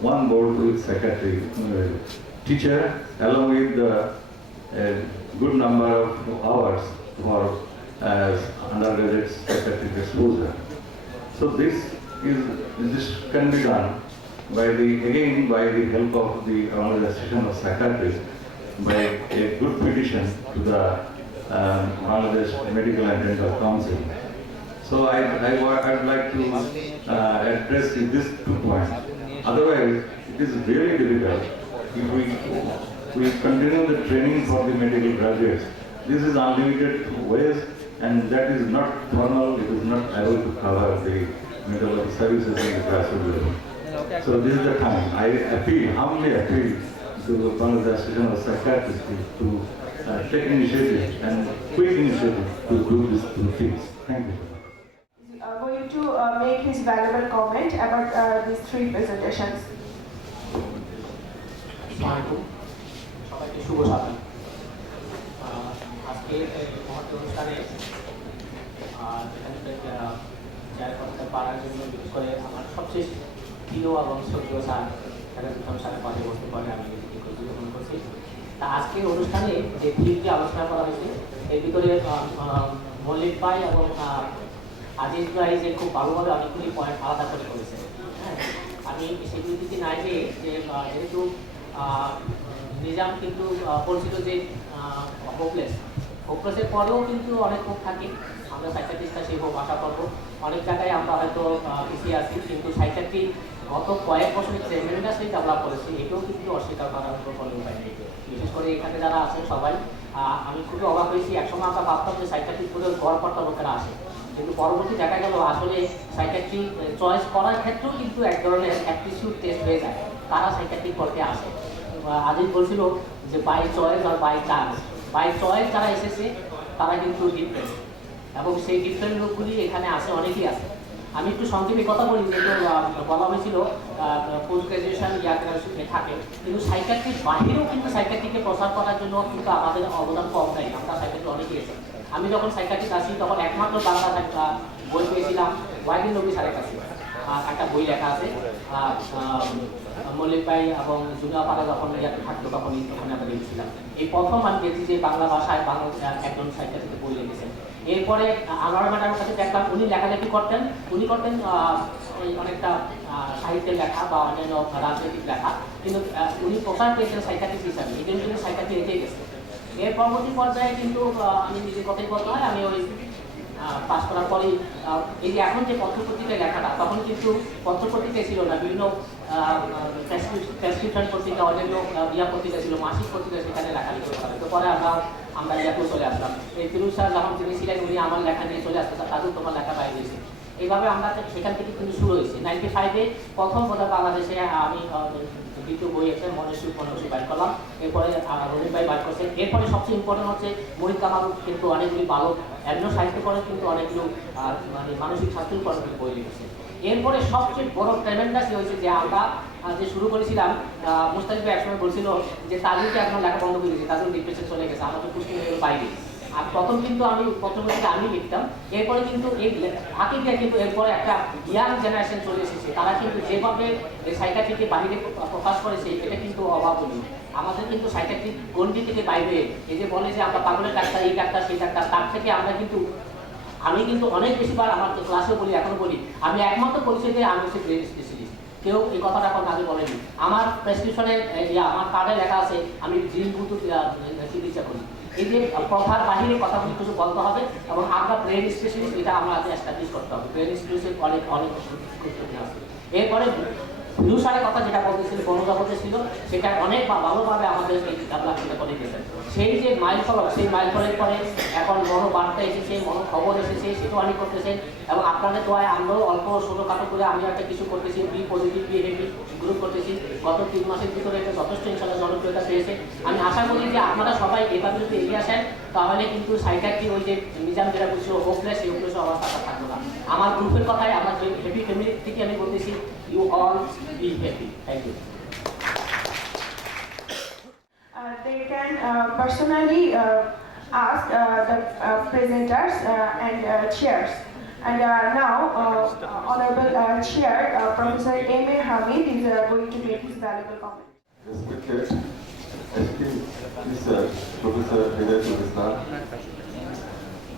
one board with psychiatry teacher along with the good number of hours for undergraduate psychiatric exposure. So this can be done by the help of the Association of Psychiatrists by a good petition to the Bangladesh Medical and Dental Council. So I'd like to address these 2 points. Otherwise, it is really difficult if we continue the training for the medical graduates. This is unlimited ways, and that is not formal. It is not able to cover the mental health services in the grassroots level. So this is the time. I humbly appeal to the Bangladesh Association of Psychiatrists to take initiative and quick initiative to do these 2 things. Thank you. Going to make his valuable comment about these 3 presentations. সবাইকে শুভ সকাল। আজকে মহৎ অনুষ্ঠানে এখানে share করতে পারার জন্য বিশেষ করে আমার সবচেয়ে প্রিয় এবং শ্রদ্ধেয় স্যার প্রথম সাথে পাশে বসতে পারে আমি কৃতজ্ঞতা জ্ঞাপন করছি। তা আজকের অনুষ্ঠানে যে থিমটি আলোচনা করা হয়েছে এর ভিতরে মল্লিক ভাই এবং আজিজ ভাই যে খুব ভালোভাবে অনেকগুলি পয়েন্ট আলাদা করে করেছে। হ্যাঁ, আমি সেগুলি দিকে নাই যে যেহেতু নিজাম কিন্তু পরিচিত যে হোপলেসের পরেও কিন্তু অনেক হোপ থাকে। আমরা সাইকিয়াট্রিস্টরা সেই হোপ আশা করবো। অনেক জায়গায় আমরা হয়তো পিছিয়ে আছি, কিন্তু সাইকিয়াট্রি গত কয়েক বছরের ট্রেমেন্ডাসলি ডেভেলপ করেছে, এটাও কিন্তু অস্বীকার করার কোনো উপায় নেই। বিশেষ করে এখানে যারা আছেন সবাই, আমি খুবই অবাক হয়েছি। একসময় আমরা ভাবতাম যে সাইকিয়াট্রিক পুরো গড়পড়তা লোকেরা আসে, কিন্তু পরবর্তী দেখা গেল আসলে সাইকিয়াট্রি চয়েস করার ক্ষেত্রেও কিন্তু এক ধরনের অ্যাপটিটিউড টেস্ট হয়ে যায়, তারা সাইকিয়াট্রিক পড়তে আসে। আজিজ বলছিল যে বাই চয়েস আর বাই চান্স। বাই চয়েস যারা এসেছে তারা কিন্তু ডিপ্রেস, এবং সেই ডিফারেন্ট লোকগুলি এখানে আছে, অনেকেই আছে। আমি একটু সংক্ষেপে কথা বলি, যেহেতু বলা হয়েছিল পোস্ট গ্রাজুয়েশন থাকে, কিন্তু সাইকিয়াট্রির বাহিরেও কিন্তু সাইকিয়াট্রিকে প্রসার করার জন্য কিন্তু আমাদের অবদান কম নাই, আমরা সাইকিয়াট্রি অনেকেই এসেছি। আমি যখন সাইকিয়াট্রিস্ট আসি তখন একমাত্র বাংলা বই পেয়েছিলাম ওয়াহিদুল নবী স্যারের কাছে, একটা বই লেখা আছে মল্লিক ভাই এবং জুনিয়া পাড়া যখন ইয়াতে থাকতো তখনই ওখানে আমরা লিখেছিলাম। এই প্রথম আমি দেখছি যে বাংলা ভাষায় বাংলা একজন সাহিত্যিক বই লিখেছেন। এরপরে আনোয়ার ম্যাডামের কাছে দেখলাম উনি লেখালেখি করতেন, উনি করতেন ওই অনেকটা সাহিত্যের লেখা বা অন্যান্য রাজনৈতিক লেখা, কিন্তু উনি প্রসার পেয়েছেন সাইকিয়াট্রিস্ট হিসাবে, এই জন্য কিন্তু সাইকিয়াট্রি রেখে গেছে। এর পরবর্তী পর্যায়ে কিন্তু আমি নিজের কথাই বলতে হয়, আমি ওই পাস করার পরেই এই যে এখন যে পত্রপত্রিকায় লেখাটা, তখন কিন্তু পত্রপত্রিকায় ছিল না, বিভিন্ন প্রেসক্রিপশন পত্রিকা, অন্যান্য ইয়া পত্রিকা ছিল, মাসিক পত্রিকা, সেখানে লেখালেখি করা হতো। পরে আমরা ইয়াতেও চলে আসলাম। এই ফিরোজ স্যার যখন তিনি ছিলেন, উনি আমার লেখা নিয়ে চলে আসতে তাদের তোমার লেখা বাইরে হয়েছে। এইভাবে আমরা সেখান থেকে কিন্তু শুরু হয়েছে। 95-এ প্রথম বোধহয় বাংলাদেশে আমি দ্বিতীয় বই আছে মনসুর বাইর করলাম, এরপরে রনিক ভাই বাইর করছেন। এরপরে সবচেয়ে ইম্পর্টেন্ট হচ্ছে মনিক কামাল কিন্তু অনেকগুলি ভালো এমন সাহিত্য করে, কিন্তু অনেকগুলো মানে মানসিক স্বাস্থ্যের উপর বই লিখেছে। এরপরে সবচেয়ে বড় ট্রেমেন্ডাস হয়েছে যে আমরা যে শুরু করেছিলাম, মুস্তাফিজ ভাই একসময় বলছিল যে তাদেরকে এখন লেখা বন্ধ করে দিয়েছে, তাদের ডিপ্রেশন চলে গেছে, আমাদের পুষ্টি বাইরে। আর প্রথম কিন্তু আমি পত্রপত্রিকা আমি লিখতাম, এরপরে কিন্তু এই ফাঁকি দিয়ে কিন্তু এরপরে একটা ইয়াং জেনারেশন চলে এসেছে, তারা কিন্তু যেভাবে সাইকিয়াট্রিকে বাইরে প্রকাশ করেছে এটা কিন্তু অভাবনীয়। আমাদের কিন্তু সাইকিয়াট্রিক গণ্ডি থেকে বাইরে, এই যে বলে যে আমরা পাগলের ডাক্তার, এই ডাক্তার সেই ডাক্তার, তার থেকে আমরা কিন্তু আমি কিন্তু অনেক বেশিবার আমার ক্লাসে বলি, এখনো বলি, আমি একমাত্র পরিচয় দিয়ে আমি হচ্ছে ব্রেন স্পেশালিস্ট। কেউ এই কথাটা এখন আগে বলেনি। আমার প্রেসক্রিপশনে আমার কার্ডে লেখা আছে আমি জিনভূত চিকিৎসা করি। এই যে কথার বাহিরে কথাগুলো কিছু বলতে হবে, এবং আমরা ব্রেন স্পেশালিস্ট এটা আমাদের এস্টাবলিশ করতে হবে। ব্রেন স্পেশালিস্ট অনেক অনেক আছে। এরপরে ফিরোজের কথা যেটা বলতেছিল বনজগতে ছিল, সেটা অনেক ভালোভাবে আমাদের ডেভেলপমেন্ট করে দিয়েছেন। সেই যে মাইল ফলক, সেই মাইল ফলের পরে এখন মনোবার্তা এসেছে, মনো খবর এসেছে, সেটাও অনেক করতেছেন। এবং আপনাদের দোয়ায় আমরাও অল্প ছোটোখাটো করে আমি একটা কিছু করতেছি, B positive B heavy group করতেছি। গত 3 মাসের ভিতরে এটা যথেষ্ট ইনশাল্লাহ জনপ্রিয়তা পেয়েছে। আমি আশা করি যে আপনারা সবাই এভাবে যদি এগিয়ে আসেন, তাহলে কিন্তু সাইকিয়াট্রি ওই যে নিজাম যেটা বলছিল হোপলেস, এই হোপলেস অবস্থা থাকবে না। আমার গ্রুপের কথাই, আমার হ্যাপি ফ্যামিলি থেকে আমি বলতেছি, you all be happy. Thank you. They can personally ask the presenters and chairs. And now, Honorable Chair, Professor M.A. Hamid is going to make his valuable comment. Respected esteemed teacher, Professor Hidayatul Islam,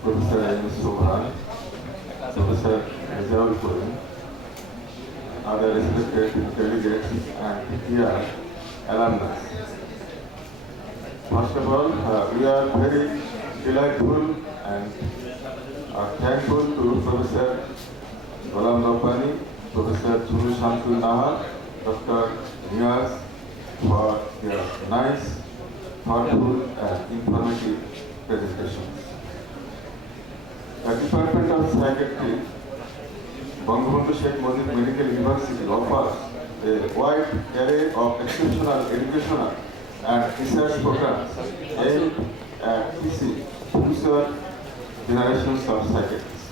Professor M. Subhan, Professor Rajaul Korin, other respected delegates and dear alumni. First of all, we are very delightful and are thankful to Professor Ghulam Rabbani, Professor Churu Shamsul Nahar, Dr. Niyaz for their nice, thoughtful and informative presentations. The Department of Psychiatry, Bangabandhu Sheikh Mujib Medical University offers a wide array of exceptional educational and research programs aimed at teaching future generations of psychiatrists,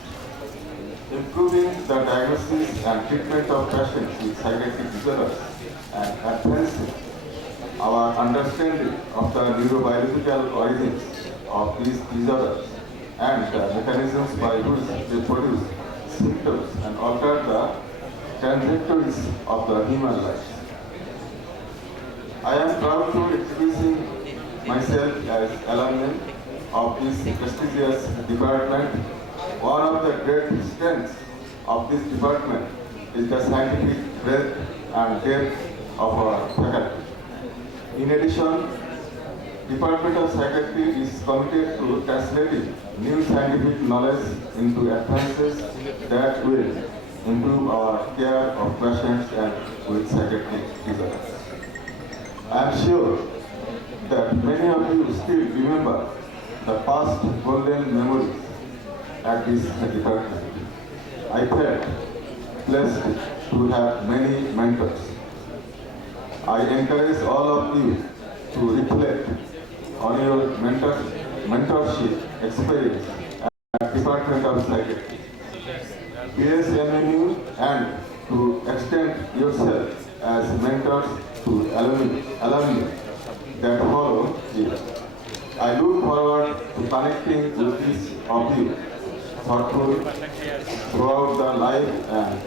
improving the diagnosis and treatment of patients with psychiatric disorders, and advancing our understanding of the neurobiological origins of these disorders and the mechanisms by which they produce symptoms and alter the trajectories of the human life. I am proud to introducing myself as alumni of this prestigious department. One of the great strengths of this department is the scientific breadth and depth of our faculty. In addition, Department of Psychiatry is committed to translating new scientific knowledge into advances that will improve our care of patients and with psychiatric disorders. I am sure that many of you still remember the past golden memories at this department. I felt blessed to have many mentors. I encourage all of you to reflect on your mentorship experience Department of Psychiatry. PSMNU and to extend yourself as mentors to alumni that follow here. I look forward to connecting with each of you thoughtful throughout the life and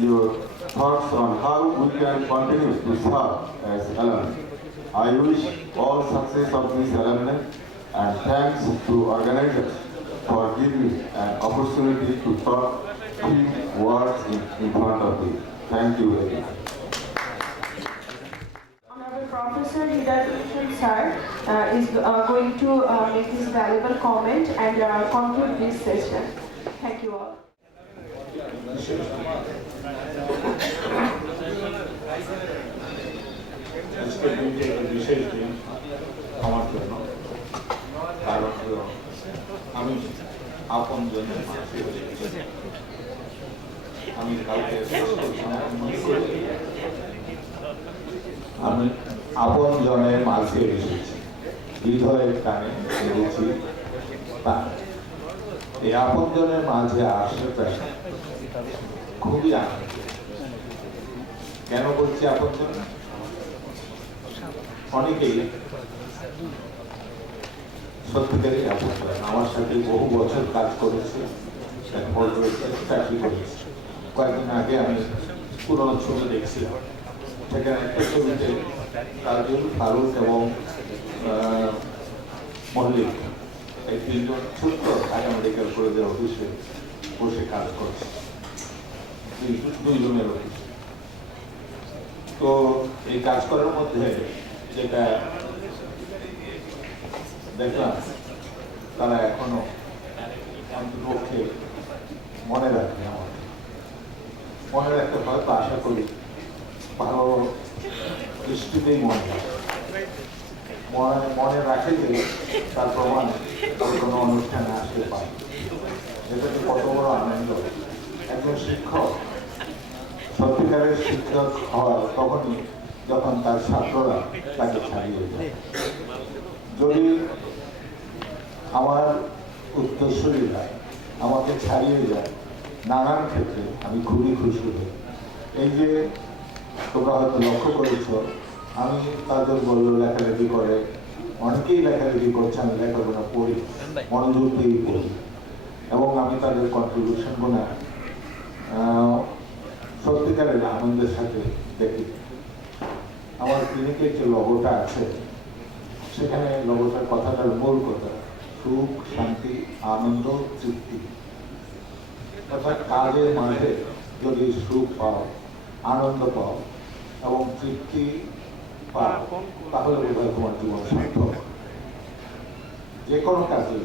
your thoughts on how we can continue to serve as alumni. I wish all success of this alumni and thanks to organizers for giving me an opportunity to talk few words in front of you. Thank you very much. Honorable Professor Hidayat Hussain sir is going to make his valuable comment and conclude this session. Thank you all. আজকের দিনটি একটা বিশেষ দিন আমার জন্য, কারণ হলো আমি আপন জনের মাঝে এসেছি। আমি কাউকে আমি আপন জনের মাঝে এসেছি, হৃদয়ের টানে এসেছি। এই আপন জনের মাঝে আসাটা খুবই আনন্দ। কেন বলছি আপন জন? অনেকেই সত্যিকারই আপন জন আমার সাথে বহু বছর কাজ করেছে, চাকরি করেছে। কয়েকদিন আগে আমি পুরনো ছবি দেখছিলাম, সেখানে একটা ছবিতে কাজল, ফারুক এবং মল্লিক এই তিনজন ছোট্ট ঢাকা মেডিকেল কলেজের অফিসে বসে কাজ করছে, দুইজনের অফিসে। তো এই কাজ করার মধ্যে যেটা দেখলাম, তারা এখনো অন্ততপক্ষে মনে রাখে, আমার মনে রাখতে হয়তো আশা করি ভালো দৃষ্টিতেই মনে রাখে যে তার প্রমাণ কোনো অনুষ্ঠানে আসতে পারে। এটাতে কত বড় আনন্দ। একজন শিক্ষক সত্যিকারের শিক্ষক হওয়ার তখনই যখন তার ছাত্ররা তাকে ছাড়িয়ে যায়। যদি আমার উত্তরসূরিরা আমাকে ছাড়িয়ে যায় নানান ক্ষেত্রে, আমি খুবই খুশি হই। এই যে তোমরা হয়তো লক্ষ্য করেছ, আমি তাদের বলল লেখালেখি করে, অনেকেই লেখালেখি করছে, আমি লেখাপড়া পড়ি, মনোযোগ দিয়ে পড়ি, এবং আমি তাদের কন্ট্রিবিউশনগুলো সত্যিকারের আনন্দের সাথে দেখি। আমার ক্লিনিকের যে লগোটা আছে, সেখানে লগোটার কথাটার মূল কথা সুখ, শান্তি, আনন্দ, তৃপ্তি। অর্থাৎ কাজের মাঝে যদি সুখ পাও, আনন্দ পাও এবং তৃপ্তি পাও, তাহলে বোধহয় তোমার জীবন সার্থক। যে কোনো কাজে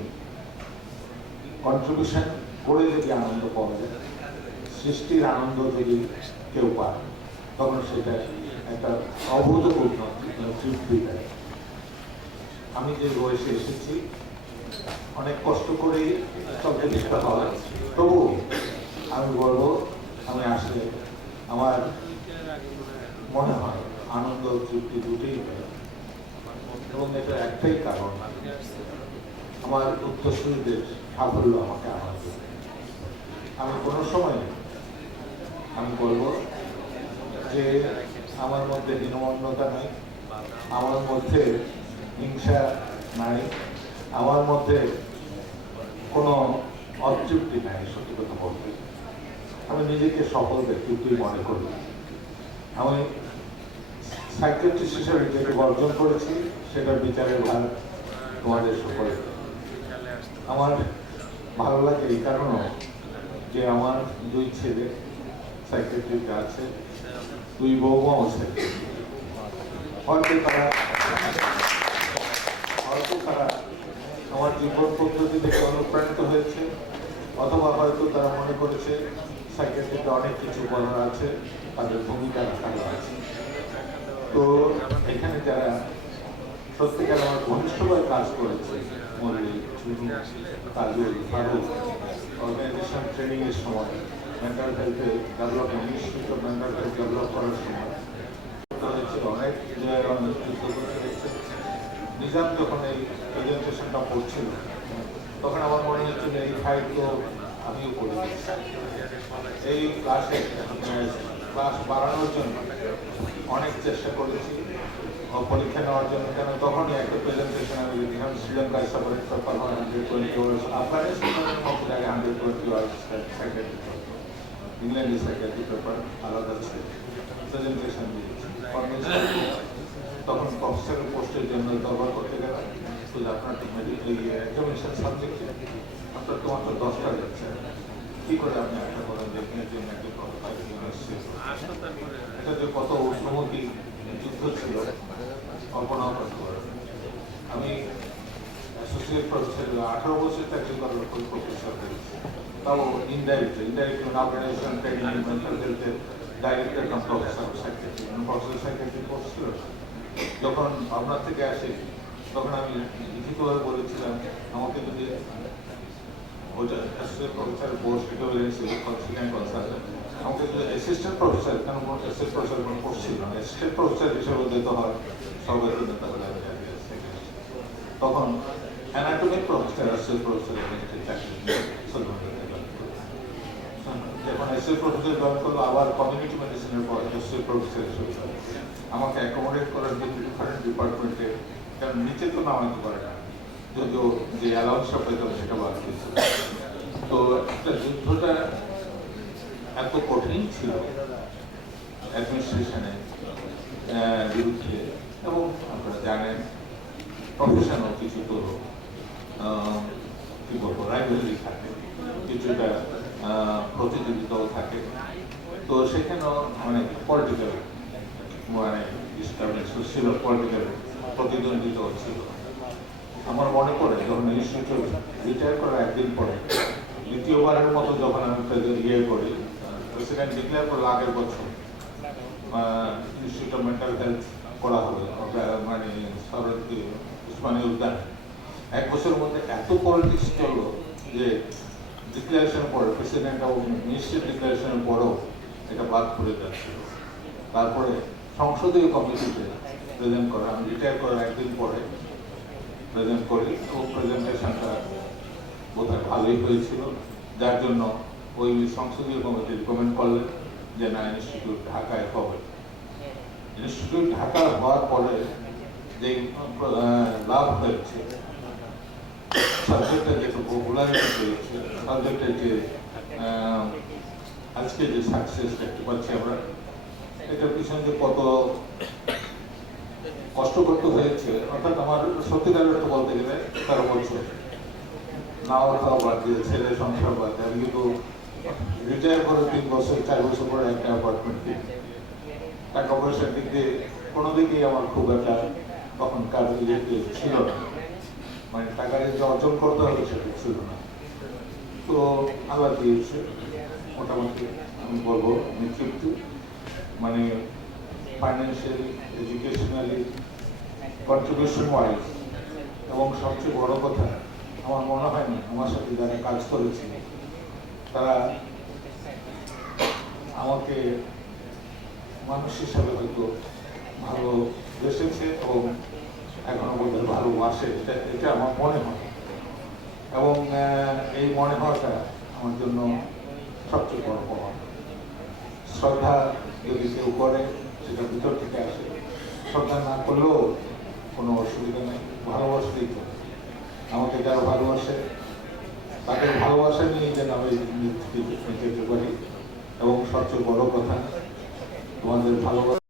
কন্ট্রিবিউশন করে যদি আনন্দ পাওয়া যায়, সৃষ্টির আনন্দ যদি কেউ পায়, তখন সেটা একটা অভূতপূর্ণ তৃপ্তি দেয়। আমি যে বয়সে এসেছি, অনেক কষ্ট করেই সব জিনিসটা হয়, তবু আমি বলবো আমি আসলে আমার মনে হয় আনন্দ তৃপ্তি দুটোই পাই। এবং এটা একটাই কারণ, আমার উত্তরসূরিদের সাফল্য আমাকে আনন্দ দেয়। আমি কোনো সময় আমি বলবো যে আমার মধ্যে হীনমন্যতা নাই, আমার মধ্যে হিংসা নাই, আমার মধ্যে কোনো অতৃপ্তি নাই। সত্যি কথা বলতে আমি নিজেকে সফল ব্যক্তিত্বই মনে করি। আমি সাইকিয়াট্রিস্ট হিসেবে যেটা অর্জন করেছি, সেটার বিচারের ভার তোমাদের সকলে। আমার ভালো লাগে এই কারণে যে আমার দুই ছেলে সাইকিয়াট্রিস্ট আছে, দুই বৌমাও আছে। হয়তো তারা আমার জীবন পদ্ধতি থেকে অনুপ্রাণিত হয়েছে, অথবা হয়তো তারা মনে করেছে সাইকিয়াট্রিতে অনেক কিছু বলার আছে, তাদের ভূমিকা রাখার আছে। তো এখানে যারা সত্যিকার আমার ঘনিষ্ঠভাবে কাজ করেছে, মল্লিক, চুনু, কাজল, ফারুক, অর্গানাইজেশন ট্রেনিং এর সময়, মেন্টাল হেলথে development, institute of mental health develop করার সময় অনেক নেতৃত্ব করতে দেখছে। নিজাম যখন এই প্রেজেন্টেশনটা পড়ছিল, তখন আমার মনে হচ্ছিল এই ফাইল তো আমিও করে এই ক্লাসে ক্লাস বাড়ানোর জন্য অনেক চেষ্টা করেছি পরীক্ষা নেওয়ার জন্য, কেন তখনই একটা প্রেজেন্টেশন আমি লিখলাম শ্রীলঙ্কার সাপোর্ট পেপার 120 আওয়ার্স, আফগানিস্তানের মতো জায়গায় 120 আওয়ার্স সাইকেট্রি, ইংল্যান্ডের সাইকেট্রি পেপার আলাদা ছিল, প্রেজেন্টেশন দিয়েছি। তখন প্রফেসরের পোস্টের জন্য দরবার করতে গেলাম, তো আপনার এক্সামিনেশন সাবজেক্টে আপনার তো মাত্র 10টা লেকচার, কি করে আপনি একটা করেন দেখবেন যে এটা যে কত ঊর্ধ্বমুখী যুদ্ধ ছিল কল্পনাও করতে পারেন। আমি অ্যাসোসিয়েট প্রফেসর 18 বছর চাকরি করার পর প্রফেসর হয়েছি, তাও ইনডাইরেক্ট অর্গানাইজেশন ট্রেনিং মেন্টাল হেলথের director cum professor secretary, professor secretary post ছিল। যখন আপনার থেকে আসি তখন আমি লিখিতভাবে বলেছিলাম আমাকে যদি ওটা associate professor post equivalency consultant consultant আমাকে যদি অ্যাসিস্ট্যান্ট প্রফেসর, কেন কোনো অ্যাসিস্ট্যান্ট প্রফেসর কোনো পোস্ট ছিল না, অ্যাসিস্ট্যান্ট প্রফেসর হিসেবে দিতে হয় সবাই তাহলে তখন অ্যানাটমিক প্রফেসর অ্যাসোসিয়েট প্রফেসর চাকরি যখন অ্যাসোসিয়েট প্রফেসর জয়েন করলো আবার কমিউনিটি মেডিসিনের পর অ্যাসোসিয়েট প্রফেসর হিসেবে আমাকে অ্যাকোমোডেট করার জন্য ডিফারেন্ট ডিপার্টমেন্টে, কারণ নিচে তো নামাইতে পারে না, যদিও যে অ্যালাউন্সটা পেতাম সেটা বাদ দিয়েছিল। তো একটা যুদ্ধটা এত কঠিন ছিল অ্যাডমিনিস্ট্রেশনের বিরুদ্ধে, এবং আপনারা জানেন প্রফেশনাল কিছু তো কি বলবো রাইভালরি থাকে, কিছুটা প্রতিযোগিতাও থাকে, তো সেখানেও অনেক পলিটিক্যাল ছিল, পলিটিক্যাল প্রতিদ্বন্দ্বিতাও ছিল। আমার মনে পড়ে যখন ইনস্টিটিউট রিটায়ার করার একদিন পরে দ্বিতীয়বারের মতো যখন আমি ইয়ে করি, প্রেসিডেন্ট ডিক্লেয়ার করলো আগের বছর ইনস্টিটিউট অফ মেন্টাল হেলথ করা হবে মানে উসমানী উদ্যান, 1 বছরের মধ্যে এত পলিটিক্স চললো যে ডিক্লারেশনের পরে প্রেসিডেন্ট এবং মিনিস্ট্রি ডিক্লারেশনের পরেও এটা বাদ করে যাচ্ছিল। তারপরে সংসদীয় কমিটিতে প্রেজেন্ট করা, আমি রিটায়ার করার একদিন পরে প্রেজেন্ট করি, এবং প্রেজেন্টেশনটা বোধহয় ভালোই হয়েছিল, যার জন্য ওই সংসদীয় কমিটি রিকমেন্ড করলেন যে না ইনস্টিটিউট ঢাকায় হবে। ইনস্টিটিউট ঢাকা হওয়ার পরে যে লাভ হয়েছে, সাবজেক্টের যে পপুলারিটি পেয়েছে, সাবজেক্টের যে আজকে যে সাকসেস দেখতে পাচ্ছি আমরা, এটার পিছনে যে কত কষ্ট করতে হয়েছে, অর্থাৎ আমার সত্যিকার অর্থ বলতে গেলে 13 বছর নাও খাওয়া বাদ দিয়ে ছেলে সংসার বাদ দিয়ে আমি কিন্তু রিটায়ার করে 3 বছর 4 বছর পরে একটা অ্যাপার্টমেন্ট কিনি। টাকা পয়সার দিক দিয়ে কোনো দিকেই আমার খুব একটা তখন কাজ ছিল না, মানে টাকা যে অর্জন করতে হবে সেটা ছিল না। তো আল্লাহ দিয়েছে মোটামুটি আমি বলবো আমি তৃপ্তি, মানে ফাইন্যান্সিয়ালি, এডুকেশনালি, কন্ট্রিবিউশন ওয়াইজ, এবং সবচেয়ে বড় কথা আমার মনে হয় না আমার সাথে যারা কাজ করেছে তারা আমাকে মানুষ হিসাবে হয়তো ভালোবেসেছে এবং এখনো বোধহয় ভালোবাসে, এটা আমার মনে হয়। এবং এই মনে হওয়াটা আমার জন্য সবচেয়ে বড় পাওয়া। শ্রদ্ধা যদি কেউ করে সেটা ভিতর থেকে আসে, শ্রদ্ধা না করলেও কোনো অসুবিধা নেই, ভালোবাসতেই তো। আমাকে যারা ভালোবাসে তাদের ভালোবাসা নিয়ে যেন আমি যেতে পারি, এবং সবচেয়ে বড় কথা তোমাদের ভালোবাসা